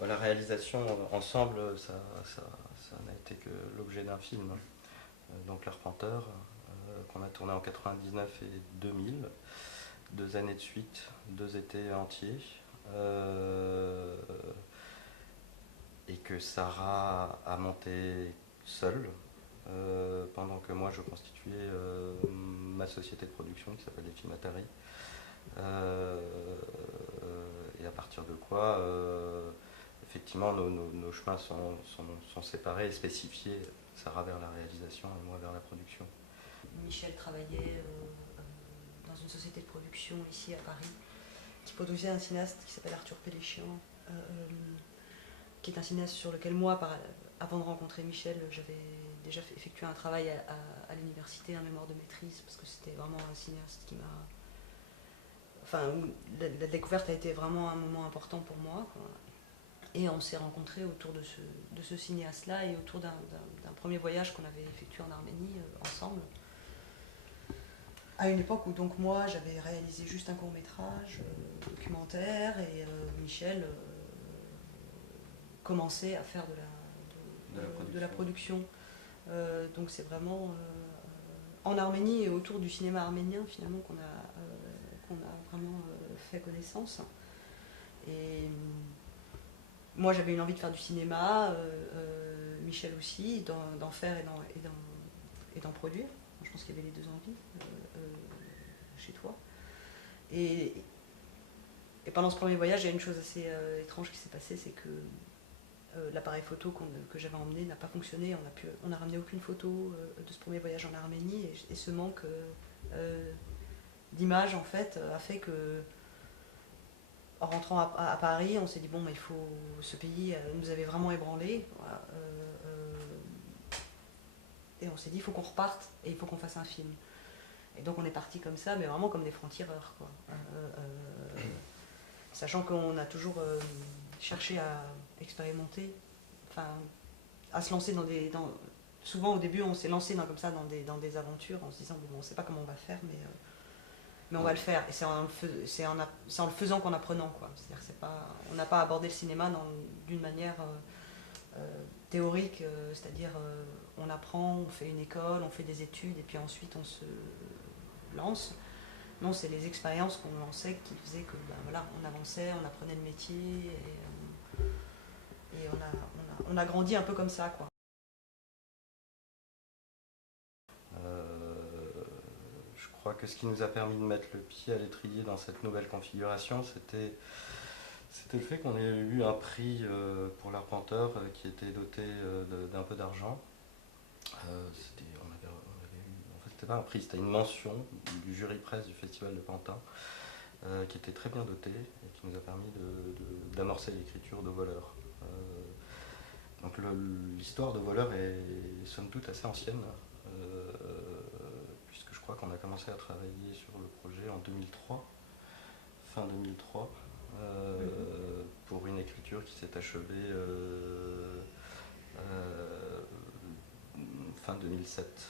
La réalisation ensemble, ça n'a été que l'objet d'un film, donc L'Arpenteur, qu'on a tourné en 99 et 2000, 2 années de suite, 2 étés entiers, et que Sarah a monté seule, pendant que moi je constituais ma société de production qui s'appelle Les Films Atari. Euh, et à partir de quoi, effectivement, nos chemins sont séparés et spécifiés. Sarah vers la réalisation et moi vers la production. Michel travaillait dans une société de production ici à Paris qui produisait un cinéaste qui s'appelle Arthur Péléchian, qui est un cinéaste sur lequel moi, avant de rencontrer Michel, j'avais déjà effectué un travail à l'université, un mémoire de maîtrise, parce que c'était vraiment un cinéaste qui m'a... Enfin, la découverte a été vraiment un moment important pour moi, quoi. Et on s'est rencontrés autour de ce cinéaste-là et autour d'un premier voyage qu'on avait effectué en Arménie ensemble. À une époque où donc moi j'avais réalisé juste un court métrage documentaire et Michel commençait à faire de la production. Donc c'est vraiment en Arménie et autour du cinéma arménien finalement qu'on a vraiment fait connaissance. Et moi j'avais une envie de faire du cinéma, Michel aussi, d'en faire et d'en produire. Je pense qu'il y avait les deux envies chez toi. Et pendant ce premier voyage, il y a une chose assez étrange qui s'est passée, c'est que l'appareil photo que j'avais emmené n'a pas fonctionné. On n'a ramené aucune photo de ce premier voyage en Arménie et ce manque d'image en fait a fait que en rentrant à Paris, on s'est dit bon, mais il faut, ce pays nous avait vraiment ébranlé. Voilà, et on s'est dit il faut qu'on reparte et il faut qu'on fasse un film. Et donc on est parti comme ça, mais vraiment comme des francs-tireurs, quoi. Sachant qu'on a toujours cherché à expérimenter, enfin, à se lancer souvent au début on s'est lancé dans des aventures en se disant bon, on ne sait pas comment on va faire, mais on va le faire. Et c'est en le faisant qu'en apprenant, quoi. C'est-à-dire on n'a pas abordé le cinéma d'une manière théorique, c'est-à-dire on apprend, on fait une école, on fait des études et puis ensuite on se lance. Non, c'est les expériences qu'on lançait qui faisaient que voilà, on avançait, on apprenait le métier et on a grandi un peu comme ça, quoi. Je crois que ce qui nous a permis de mettre le pied à l'étrier dans cette nouvelle configuration, c'était le fait qu'on ait eu un prix pour l'Arpenteur qui était doté d'un peu d'argent. En fait, c'était pas un prix, c'était une mention du jury presse du Festival de Pantin, qui était très bien doté et qui nous a permis d'amorcer l'écriture de Voleurs. Donc l'histoire de Voleurs est somme toute assez ancienne, puisque je crois qu'on a commencé à travailler sur le projet en 2003, fin 2003, pour une écriture qui s'est achevée fin 2007.